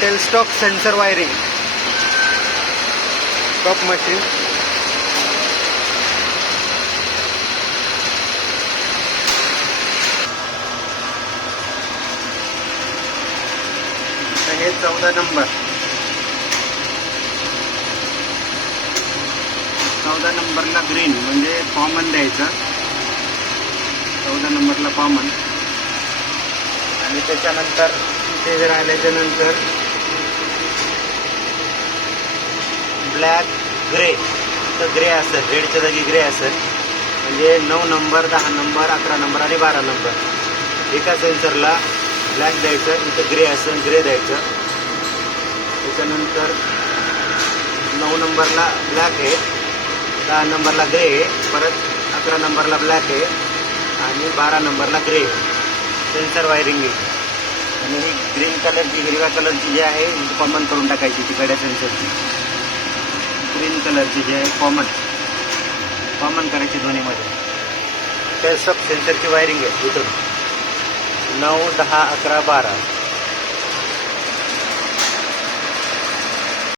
Tailstock sensor wiring cup machine. हे 14 number. 14 नंबरला green म्हणजे कॉमन द्यायचं. 14 नंबरला कॉमन. आणि त्याच्यानंतर ते जर आल्याच्या नंतर ब्लॅक ग्रे तर ग्रे असेल, रेडच्या जागी ग्रे असेल म्हणजे 9 नंबर, 10 नंबर, 11 नंबर आणि 12 नंबर. एका सेन्सरला ब्लॅक द्यायचं, इथं ग्रे असेल ग्रे द्यायचं. त्याच्यानंतर 9 नंबरला ब्लॅक आहे, 10 नंबरला ग्रे आहे, परत 11 नंबरला ब्लॅक आहे आणि 12 नंबरला ग्रे आहे. सेन्सर वायरिंग आहे. आणि ही ग्रीन कलरची, हिरव्या कलरची जी आहे कॉमन करून टाकायची तिकडे सेन्सरची. ग्रीन कलरची जी आहे कॉमन करायची दोन्हीमध्ये. त्या सब सेन्सरची वायरिंग आहे इथून 9, 10, 11, 12.